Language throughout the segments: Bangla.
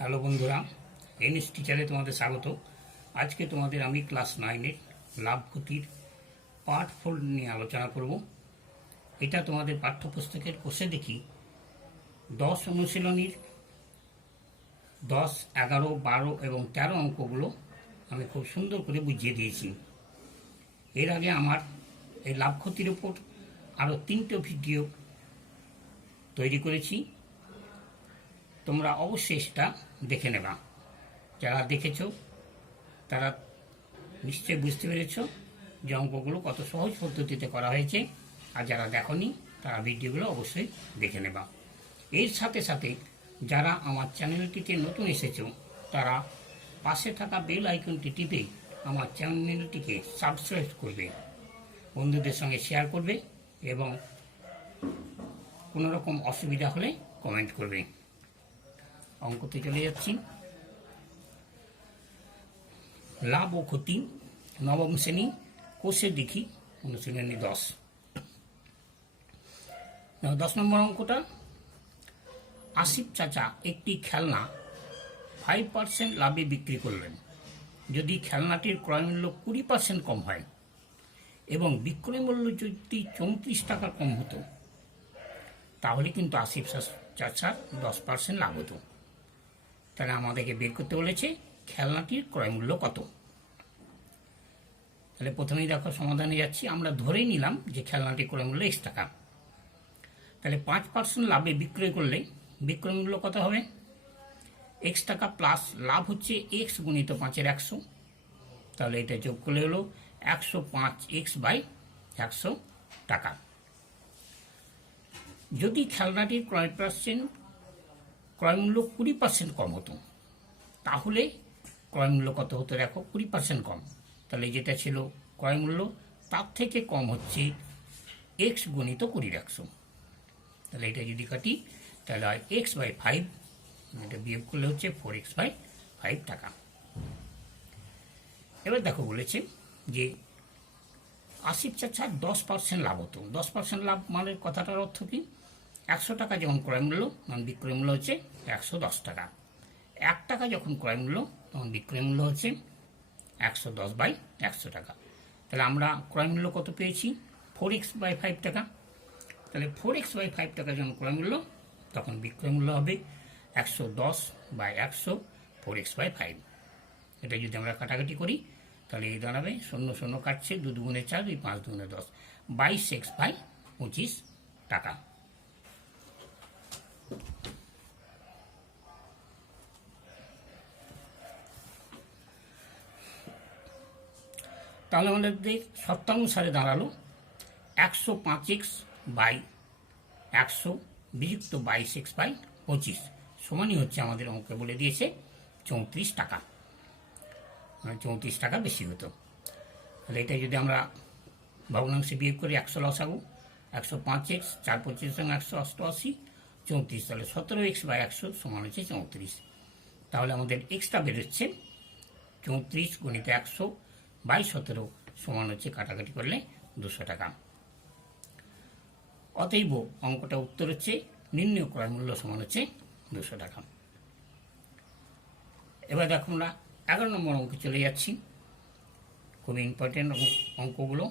হ্যালো বন্ধুরা, এনএস টিচারে তোমাদের স্বাগত। আজকে তোমাদের আমি ক্লাস 9-এর লাভ ক্ষতির পার্ট 4 নিয়ে আলোচনা করব। এটা তোমাদের পাঠ্যপুস্তকের কোষে দেখি 10 অনুশীলনীর 10, 11, 12 এবং 13 অঙ্কগুলো আমি খুব সুন্দর করে বুঝিয়ে দিয়েছি। এর আগে আমার এই লাভ ক্ষতির উপর আরও 3টে ভিডিও তৈরি করেছি, তোমরা অবশ্যই সেটা দেখে নেবা। যারা দেখেছো তারা নিশ্চয়ই বুঝতে পেরেছ যে অঙ্কগুলো কত সহজ পদ্ধতিতে করা হয়েছে, আর যারা দেখোনি তারা ভিডিওগুলো অবশ্যই দেখে নেবা। এর সাথে সাথে যারা আমার চ্যানেলটিতে নতুন এসেছো তারা পাশে থাকা বেল আইকনটি টিপে আমার চ্যানেলটিকে সাবস্ক্রাইব করবে, বন্ধুদের সঙ্গে শেয়ার করবে এবং কোনো রকম অসুবিধা হলে কমেন্ট করবে। অঙ্কতে চলে যাচ্ছি। লাভ ও ক্ষতি, নবম শ্রেণী, কোষে দেখি অনুশীলনী 10। 10 নম্বর অঙ্কটা, আসিফ চাচা একটি খেলনা 5% লাভে বিক্রি করলেন। যদি খেলনাটির ক্রয়মূল্য 20% কম হয় এবং বিক্রয় মূল্য যদি 34 টাকা কম হতো, তাহলে কিন্তু আসিফ চাচার 10% লাভ হতো। তাহলে আমাদেরকে বের করতে বলেছে খেলনাটির ক্রয় মূল্য কত। তাহলে প্রথমেই দেখো সমাধানে যাচ্ছি। আমরা ধরেই নিলাম যে খেলনাটির ক্রয় মূল্য X টাকা। তাহলে 5% লাভে বিক্রয় করলে বিক্রয় মূল্য কত হবে? X টাকা প্লাস লাভ হচ্ছে X গুণিত 5-এর 100। তাহলে এটা যোগ করলে হলো 105X/100 টাকা। যদি খেলনাটির ক্রয় মূল্য 20% কম হতো, তাহলে ক্রয় মূল্য কত হতো? দেখো 20% কম, তাহলে যেটা ছিল ক্রয় মূল্য তার থেকে কম হচ্ছে X গুণিত 20/100। তাহলে এটা যদি কাটি তাহলে হয় X/5, এটা বিয়োগ করলে হচ্ছে 4X/5 টাকা। এবার দেখো বলেছে যে আসিফ চাচার 10% লাভ হতো। 10% লাভ মানে কথাটার অর্থ কি? 100 টাকা যখন ক্রয় মূল্য, তখন বিক্রয় মূল্য হচ্ছে 110 টাকা। 1 টাকা যখন ক্রয় মূল্য, তখন বিক্রয় মূল্য হচ্ছে 110/100 টাকা। তাহলে আমরা ক্রয় মূল্য কত পেয়েছি? 4X/5 টাকা। তাহলে 4X/5 টাকা যখন ক্রয় মূল্য, তখন বিক্রয় মূল্য হবে 110/100, 4X/5। এটা যদি আমরা কাটাকাটি করি তাহলে এই দাঁড়াবে 0 0 কাটছে, 2 2 4, 5 2 10, 22X/25 টাকা। তাহলে আমাদের শর্তানুসারে দাঁড়ালো 105X/100 বিযুক্ত 22X/25 সমানই হচ্ছে, আমাদের অঙ্কে বলে দিয়েছে 34 টাকা। মানে 34 টাকা বেশি হতো। তাহলে এটা যদি আমরা ভগ্নাংশে বিয়োগ করি 100 লসাগু, 105X 4 25 188, 34, তাহলে 17X/100 সমান হচ্ছে 34। তাহলে আমাদের এক্সটা বেরোচ্ছে 34 গুণিত 100/17 সমান হচ্ছে, কাটাকাটি করলে 200 টাকা। অতএব অঙ্কটা উত্তর হচ্ছে নির্ণয় ক্রয় মূল্য সমান হচ্ছে 200 টাকা। এবার দেখো আমরা 11 নম্বর অঙ্কে চলে যাচ্ছি। খুবই ইম্পর্টেন্ট অঙ্কগুলো।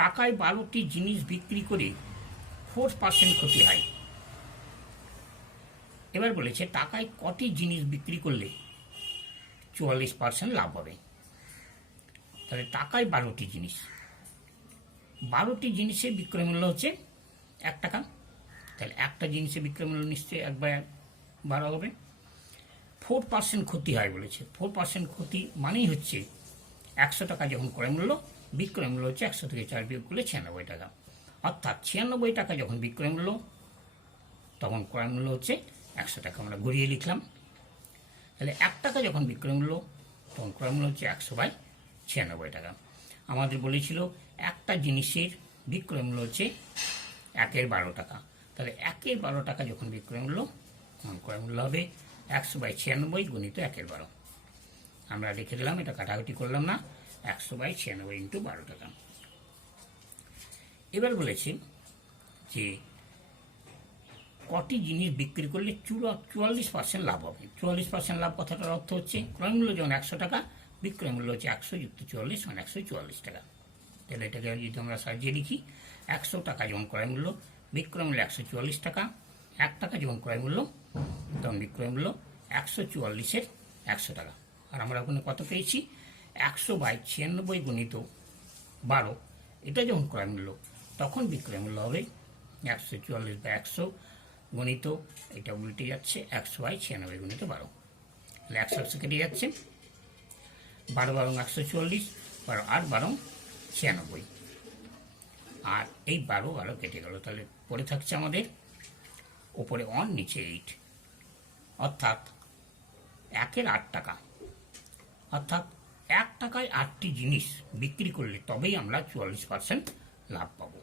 টাকায় 12টি জিনিস বিক্রি করে 4% ক্ষতি হয়। এবার বলেছে টাকায় কটি জিনিস বিক্রি করলে 44% লাভ হবে। তাহলে টাকায় 12টি জিনিস, 12টি জিনিসের বিক্রয় মূল্য হচ্ছে 1 টাকা। তাহলে একটা জিনিসের বিক্রয় মূল্য নিশ্চয়ই 1/12 হবে। 4% ক্ষতি হয় বলেছে। 4% ক্ষতি মানেই হচ্ছে 100 টাকা যখন ক্রয় মূল্য, বিক্রয় মূল্য হচ্ছে 100 থেকে 4 বিয়োগ করলে 96 টাকা। অর্থাৎ 96 টাকা যখন বিক্রয় মূল্য, তখন ক্রয় মূল্য হচ্ছে 100 টাকা। আমরা ঘুরিয়ে লিখলাম। তাহলে 1 টাকা যখন বিক্রয় মূল্য, তখন ক্রয় মূল্য হচ্ছে 100/96 টাকা। আমাদের বলেছিল একটা জিনিসের বিক্রয় মূল্য হচ্ছে 1/12 টাকা। তাহলে 1/12 টাকা যখন বিক্রয় মূল্য, তখন ক্রয় মূল্য হবে 100/96 গুণিত 1/12। আমরা লিখে দিলাম, এটা কাটাকাটি করলাম না, 100/96 ইন্টু 12 টাকা। এবার বলেছি যে কটি জিনিস বিক্রি করলে 44% লাভ হবে। 44% লাভ কথাটার অর্থ হচ্ছে ক্রয় মূল্য যেমন 100 টাকা, বিক্রয় মূল্য হচ্ছে 100 যুক্ত 44 মানে 144 টাকা। তাহলে এটাকে যদি আমরা সাজিয়ে লিখি, 100 টাকা যেমন ক্রয় মূল্য, বিক্রয় মূল্য 144 টাকা, 1 টাকা যেমন ক্রয় মূল্য তখন বিক্রয় মূল্য 144-এর 100 টাকা। আর আমরা ওখানে কত পেয়েছি, 100/96 গুণিত 12, এটা যখন ক্রয় মূল্য তখন বিক্রয় মূল্য হবে 144/100 গুণিত, এটা উল্টে যাচ্ছে 100/96 গুণিত 12, তাহলে 100 কেটে যাচ্ছে, 12 12 144, 12 8 12 96, আর এই 12 12 কেটে গেল। তাহলে পড়ে থাকছে আমাদের ওপরে 1 নিচে 8, অর্থাৎ 1-এর 8 টাকা, অর্থাৎ 1 টাকায় 8টি জিনিস বিক্রি করলে তবেই আমরা 44% লাভ পাবো।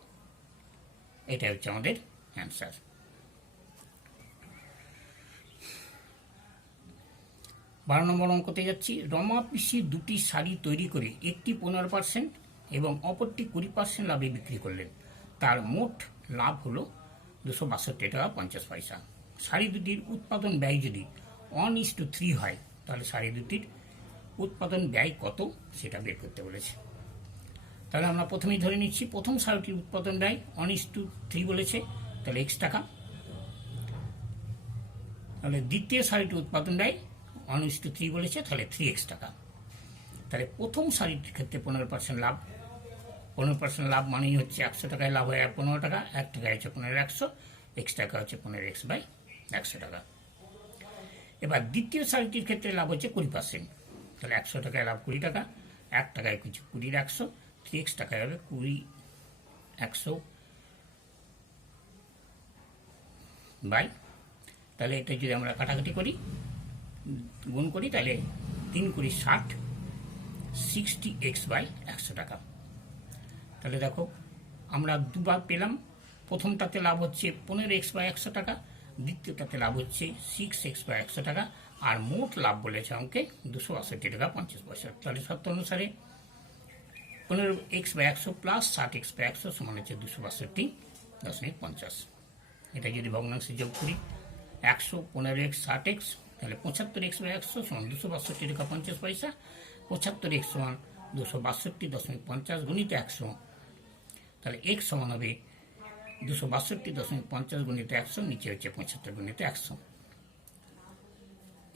এটা হচ্ছে আমাদের অ্যান্সার। 12 নম্বর অঙ্কতে যাচ্ছি। রমা পিসি দুটি শাড়ি তৈরি করে একটি 15% এবং অপরটি 20% লাভে বিক্রি করলেন। তার মোট লাভ হলো 262 টাকা 50 পয়সা। শাড়ি দুটির উৎপাদন ব্যয় যদি 1:3 হয়, তাহলে শাড়ি দুটির উৎপাদন ব্যয় কত সেটা বের করতে বলেছে। তাহলে আমরা প্রথমেই ধরে নিচ্ছি প্রথম শাড়িটির উৎপাদন ব্যয় 1:3 বলেছে, তাহলে x টাকা। তাহলে দ্বিতীয় শাড়িটির উৎপাদন ব্যয় 1:3 বলেছে, তাহলে 3x টাকা। তাহলে প্রথম শাড়িটির ক্ষেত্রে 15% লাভ, 15% লাভ মানেই হচ্ছে 100 টাকায় লাভ হয় 15 টাকা, 1 টাকায় হচ্ছে 15 x টাকা হচ্ছে 15x/100 টাকা। এবার দ্বিতীয় শাড়িটির ক্ষেত্রে লাভ হচ্ছে 20%, তাহলে 100 টাকায় লাভ 20 টাকা, 1 টাকায় কিছু 20 3x টাকায় হবে 20 বাই, তাহলে এটা যদি আমরা কাটাকাটি করি গুণ করি তাহলে 3 × 60 60x/100 টাকা। তাহলে দেখো আমরা দুবার পেলাম, প্রথমটাতে লাভ হচ্ছে 15x/100 টাকা, দ্বিতীয়টাতে লাভ হচ্ছে 6x/100 টাকা, আর মোট লাভ বলেছে অঙ্কে 262 টাকা 50 পয়সা। তাহলে শর্ত অনুসারে 15x/100 প্লাস 60x/100 সমান হচ্ছে 262.50। এটা যদি ভগ্নাংশে যোগ করি 100 15x 60x, তাহলে 75x/100 সমান 262 টাকা 50 পয়সা। 75x সমান 262.50 গুণিত 100, তাহলে x সমান হবে 262.50 গুণিত 100, নিচে হচ্ছে 75 গুণিত 100।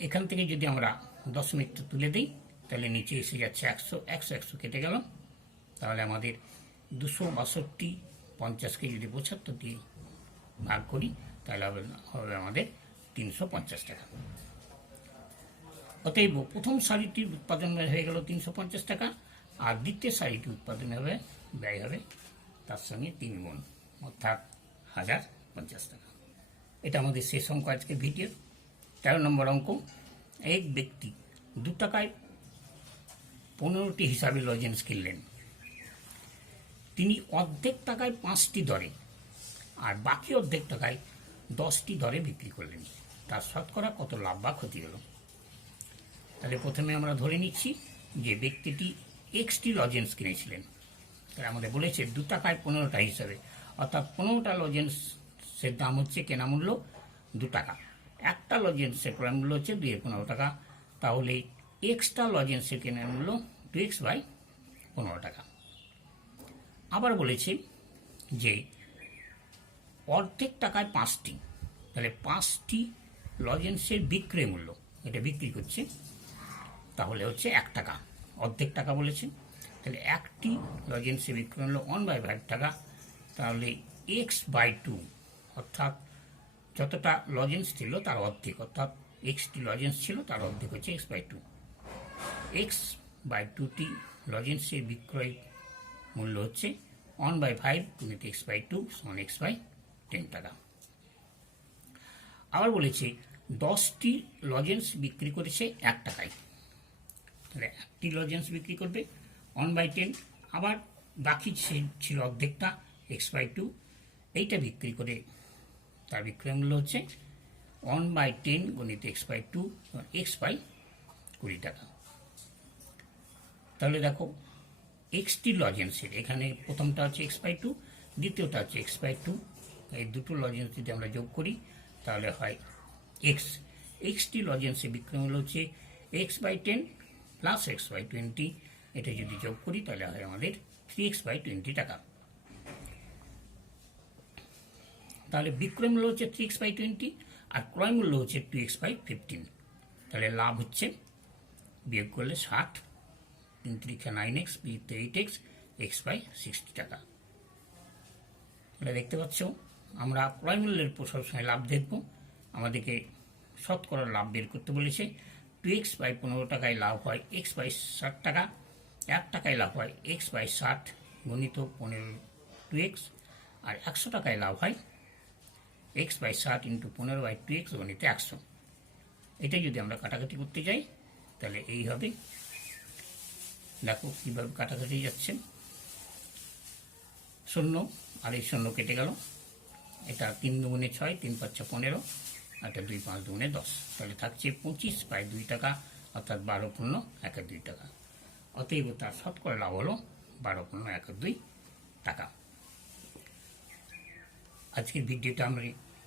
এখান থেকে যদি আমরা দশমিকটা তুলে দিই তাহলে নিচে এসে যাচ্ছে 100, 100 কেটে গেল, তাহলে আমাদের 262.50কে যদি 75 দিয়ে ভাগ করি তাহলে হবে আমাদের 350 টাকা। অতএব প্রথম শাড়িটির উৎপাদন ব্যয় হয়ে গেল 350 টাকা, আর দ্বিতীয় শাড়িটির উৎপাদন ব্যয় হবে তার সঙ্গে 3 গুণ, অর্থাৎ 1050 টাকা। এটা আমাদের শেষ অঙ্ক আজকে ভিডিও। 13 নম্বর অঙ্ক। এক ব্যক্তি 2 টাকায় 15টি হিসাবে লজেন্স কিনলেন। তিনি অর্ধেক টাকায় 5টি দরে আর বাকি অর্ধেক টাকায় 10টি দরে বিক্রি করলেন। তার শতকরা কত লাভ বা ক্ষতি হলো? তাহলে প্রথমে আমরা ধরে নিচ্ছি যে ব্যক্তিটি এক্সটি লজেন্স কিনেছিলেন। তাহলে আমাদের বলেছে 2 টাকায় 15টা হিসাবে, অর্থাৎ 15টা লজেন্সের দাম হচ্ছে কেনা মূল্য 2 টাকা, একটা লজেন্সের ক্রয় মূল্য হচ্ছে 2/15 টাকা, তাহলে এক্সট্রা লজেন্সের কেনার মূল্য 2x/15 টাকা। আবার বলেছে যে অর্ধেক টাকায় 5টি, তাহলে 5টি লজেন্সের বিক্রয় মূল্য, এটা বিক্রি করছে, তাহলে হচ্ছে 1 টাকা, অর্ধেক টাকা বলেছে, তাহলে একটি লজেন্সের বিক্রয় মূল্য 1/5 টাকা, তাহলে x/2, অর্থাৎ যতটা লজেন্স ছিল তার অর্ধেক, অর্থাৎ এক্সটি লজেন্স ছিল তার অর্ধেক হচ্ছে x/2। x/2টি লজেন্সের বিক্রয় মূল্য হচ্ছে 1/5 গুণিত x/2 সমান x/10 টাকা। আবার বলেছে 10টি লজেন্স বিক্রি করেছে 1 টাকায়, তাহলে একটি লজেন্স বিক্রি করবে 1/10, আবার বাকি ছিল অর্ধেকটা x/2, এইটা বিক্রি করে তার বিক্রয় মূল্য হচ্ছে 1/10 গুণিত x/2 x/20 টাকা। তাহলে দেখো এক্সটি লজেন্সের এখানে প্রথমটা হচ্ছে x/2, দ্বিতীয়টা হচ্ছে x/2, এই দুটো লজেন্স যদি আমরা যোগ করি তাহলে হয় এক্স। এক্সটি লজেন্সে বিক্রয় মূল্য হচ্ছে x/10 প্লাস x/20। এটা যদি যোগ করি তাহলে হয় আমাদের 3x/20 টাকা। তাহলে বিক্রয় মূল্য হচ্ছে 3x/20 আর ক্রয় মূল্য হচ্ছে 2x/15। তাহলে লাভ হচ্ছে, বিয়োগ করলে 60, 3 3 9x, 8x, x/60 টাকা। তাহলে দেখতে পাচ্ছ, আমরা ক্রয় মূল্যের সবসময় লাভ দেখব। আমাদেরকে শতকরা লাভ বের করতে বলেছে। 2x/15 টাকায় লাভ হয় x/60 টাকা, 1 টাকায় লাভ হয় x/60 গণিত 15 2x, আর 100 টাকায় লাভ হয় x/60 × 15/2x গণিত 100। এটা যদি আমরা কাটাকাটি করতে যাই তাহলে এই হবে। দেখো কীভাবে কাটাকাটি যাচ্ছে, 0 আর এই 0 কেটে গেল। এটা 3 দুগুণে 6, 3 5 15, আর এটা 2 5 দুগুণে 10। তাহলে থাকছে 25/2 টাকা, অর্থাৎ 12.12 টাকা। অতএব তার শতকরা লাভ হলো 12.12 টাকা। আজকের ভিডিওটা আমরা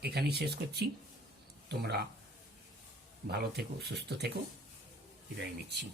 এখানেই শেষ করছি। তোমরা ভালো থেকো, সুস্থ থেকো, বিদায় নিচ্ছি।